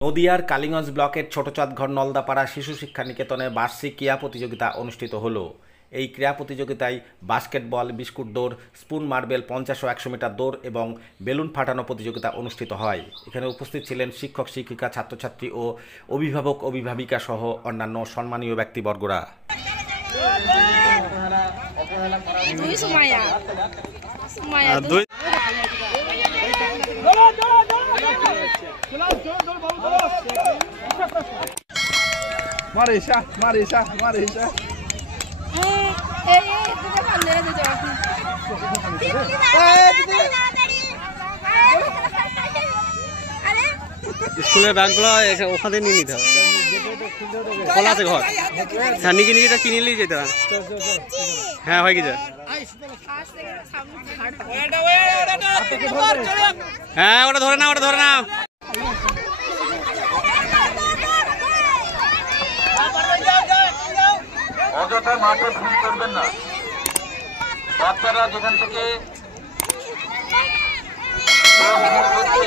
নদিয়ার কালীগঞ্জ ব্লকের ছোটচাঁদঘর নলদাপাড়া শিশু শিক্ষা নিকেতনে বার্ষিক ক্রীড়া প্রতিযোগিতা অনুষ্ঠিত হলো। এই ক্রীড়া প্রতিযোগিতায় বাস্কেটবল, বিস্কুট দৌড়, স্পুন মার্বেল, 50 ও 100 মিটার দৌড় এবং বেলুন ফাটানো প্রতিযোগিতা অনুষ্ঠিত হয়। এখানে উপস্থিত ছিলেন শিক্ষক, শিক্ষিকা, ছাত্রছাত্রী ও অভিভাবক, অভিভাবিকা সহ অন্যান্য সম্মানীয় ব্যক্তিবর্গরা। Marisha. স্কুলের ব্যাগগুলো ওখান থেকে নিয়ে নিতে হবে, খোলা আছে ঘর। হ্যাঁ, নিজে নিজে কিনে নিলেই যেতে হবে। হ্যাঁ, হয়ে গেছে। হ্যাঁ, ওটা ধরে নাও। অযথা মাঠে ভিড় করবেন না। বাচ্চারা যেখান থেকে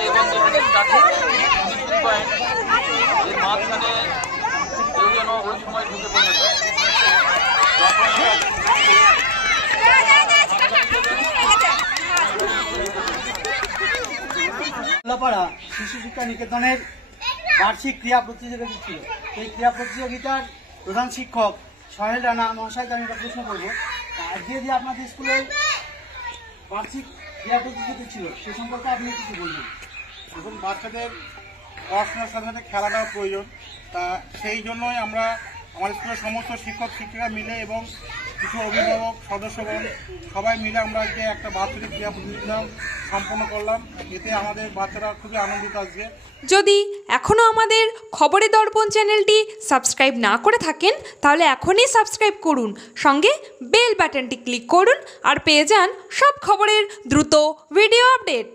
এবং যেখানে এর মাঝখানে কেউ যেন ওই সময় ঢুকে পড়ে যায়। নলদাপাড়া শিশু শিক্ষা নিকেতনের বার্ষিক ক্রীড়া প্রতিযোগিতা ছিল। এই ক্রীড়া প্রতিযোগিতার প্রধান শিক্ষক সোহেল রানা মহাশয়কে আমি একটা প্রশ্ন করবো, আজকে যে আপনাদের স্কুলের বার্ষিক ক্রীড়া প্রতিযোগিতা ছিল সে সম্পর্কে আপনি কিছু বলবেন। এখন বাচ্চাদের পড়াশোনার সাথে সাথে খেলাটাও প্রয়োজন, তা সেই জন্যই আমরা আমাদের স্কুলের সমস্ত শিক্ষক শিক্ষিকা মিলে এবং কিছু অভিভাবক সদস্যগণ সবাই মিলে আমরা আজকে একটা বার্ষিক ক্রীড়া প্রতিযোগিতা সম্পন্ন করলাম। এতে আমাদের বাচ্চারা খুবই আনন্দিত আজকে। যদি এখনও আমাদের খবরের দর্পণ চ্যানেলটি সাবস্ক্রাইব না করে থাকেন তাহলে এখনই সাবস্ক্রাইব করুন, সঙ্গে বেল বাটনটি ক্লিক করুন আর পেয়ে যান সব খবরের দ্রুত ভিডিও আপডেট।